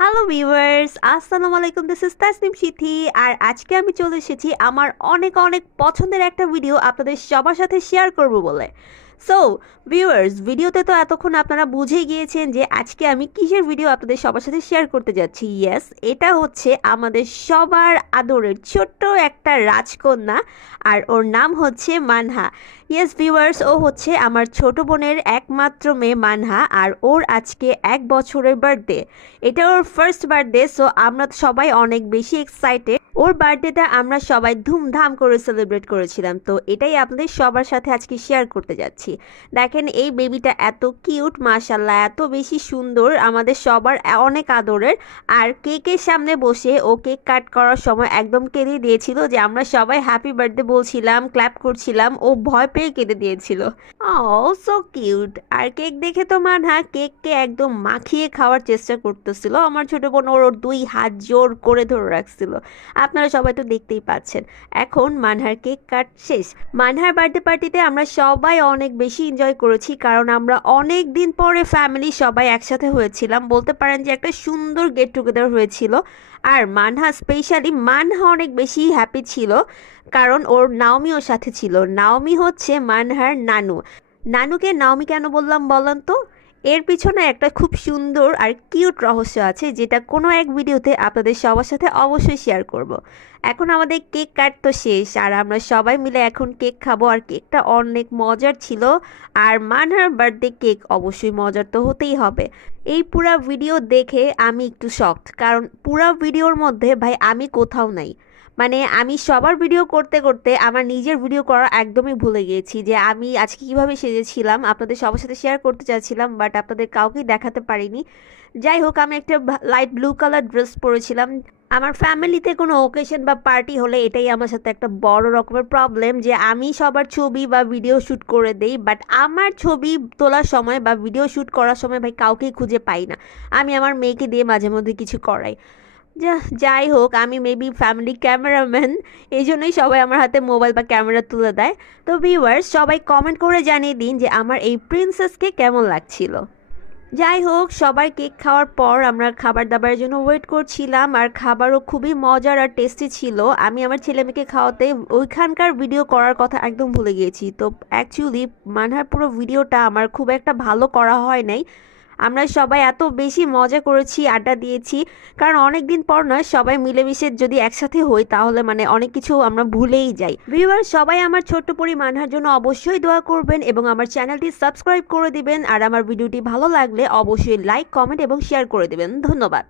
Hello viewers, আসসালামু আলাইকুম। This is Tasnim সিথি। আর আজকে আমি চলে এসেছি আমার অনেক অনেক পছন্দের একটা ভিডিও আপনাদের সবার সাথে শেয়ার করব বলে। সো ভিউয়ার্স, ভিডিওতে তো এতক্ষণ আপনারা বুঝেই গিয়েছেন যে আজকে আমি কিসের ভিডিও আপনাদের সবার সাথে শেয়ার করতে যাচ্ছি। ইয়েস, এটা হচ্ছে আমাদের সবার আদরের ছোট্ট একটা রাজকন্যা, আর ওর নাম হচ্ছে মানহা। ইয়েস ভিউয়ার্স, ও হচ্ছে আমার ছোট বোনের একমাত্র মেয়ে মানহা, আর ওর আজকে 1 বছরের বার্থডে। এটা ওর ফার্স্ট বার্থডে, সো আমরা সবাই অনেক বেশি এক্সাইটেড। ওর বার্থডেটা আমরা সবাই ধুমধাম করে সেলিব্রেট করেছিলাম, তো এটাই আপনাদের সবার সাথে আজকে শেয়ার করতে যাচ্ছি। দেখেন এই বেবিটা এত কিউট, মাশাল্লাহ এত বেশি সুন্দর, আমাদের সবার অনেক আদরের। আর কেকের সামনে বসে ও কেক কাট করার সময় একদম কেঁদে দিয়েছিল, যে আমরা সবাই হ্যাপি বার্থডে বলছিলাম, ক্ল্যাপ করছিলাম, ও ভয় পেয়ে কেঁদে দিয়েছিল। ও সো কিউট। আর কেক দেখে তো মানহা কেককে একদম মাখিয়ে খাওয়ার চেষ্টা করতেছিল। আমার ছোট বোন ওর 2 হাত জোর করে ধরে রাখছিল। আপনারা সবাই তো দেখতেই পাচ্ছেন। এখন মানহার কেক কাট শেষ। মানহার বার্থডে পার্টিতে আমরা সবাই অনেক বেশি এনজয় করেছি, কারণ আমরা অনেক দিন পরে ফ্যামিলি সবাই একসাথে হয়েছিলাম। বলতে পারেন যে একটা সুন্দর গেট টুগেদার হয়েছিল। আর মানহা স্পেশালি মানহা অনেক বেশি হ্যাপি ছিল, কারণ ওর নাওমিও সাথে ছিল। নাওমি হচ্ছে মানহার নানু। নানুকে নাওমি কেন বললাম বলেন তো? এর পিছনে একটা খুব সুন্দর আর কিউট রহস্য আছে, যেটা কোনো এক ভিডিওতে আপনাদের সবার সাথে অবশ্যই শেয়ার করব। এখন আমাদের কেক কাট তো শেষ, আর আমরা সবাই মিলে এখন কেক খাবো। আর কেকটা অনেক মজার ছিল। আর মানহার বার্থডে কেক অবশ্যই মজার তো হতেই হবে। এই পুরা ভিডিও দেখে আমি একটু শকড, কারণ পুরা ভিডিওর মধ্যে ভাই আমি কোথাও নাই। মানে আমি সবার ভিডিও করতে করতে আমার নিজের ভিডিও করা একদমই ভুলে গিয়েছি, যে আমি আজকে কিভাবে সেজেছিলাম আপনাদের সবার সাথে শেয়ার করতে চাচ্ছিলাম, বাট আপনাদের কাউকেই দেখাতে পারিনি। যাই হোক, আমি একটা লাইট ব্লু কালার ড্রেস পরেছিলাম। আমার ফ্যামিলিতে কোনো ওকেশন বা পার্টি হলে এটাই আমার সাথে একটা বড় রকমের প্রবলেম, যে আমি সবার ছবি বা ভিডিও শ্যুট করে দেই, বাট আমার ছবি তোলার সময় বা ভিডিও শ্যুট করার সময় ভাই কাউকেই খুঁজে পাই না। আমি আমার মেয়েকে দিয়ে মাঝে মধ্যে কিছু করাই। যাই হোক, আমি মেবি ফ্যামিলি ক্যামেরাম্যান, এই জন্যই সবাই আমার হাতে মোবাইল বা ক্যামেরা তুলে দেয়। তো ভিউয়ার্স, সবাই কমেন্ট করে জানিয়ে দিন যে আমার এই প্রিন্সেসকে কেমন লাগছিল। যাই হোক, সবাই কেক খাওয়ার পর আমরা খাবার দাবারের জন্য ওয়েট করছিলাম, আর খাবারও খুবই মজার আর টেস্টি ছিল। আমি আমার ছেলে মেয়েকে খাওয়াতে ওইখানকার ভিডিও করার কথা একদম ভুলে গিয়েছি। তো অ্যাকচুয়ালি মানহার পুরো ভিডিওটা আমার খুব একটা ভালো করা হয় নাই। আমরা সবাই এত বেশি মজা করেছি, আড্ডা দিয়েছি, কারণ অনেক দিন পর নয়, সবাই মিলেমিশে যদি একসাথে হই তাহলে মানে অনেক কিছু আমরা ভুলেই যাই। ভিউয়ার, সবাই আমার ছোট্ট পরি মানহার জন্য অবশ্যই দোয়া করবেন এবং আমার চ্যানেলটি সাবস্ক্রাইব করে দিবেন। আর আমার ভিডিওটি ভালো লাগলে অবশ্যই লাইক, কমেন্ট এবং শেয়ার করে দিবেন। ধন্যবাদ।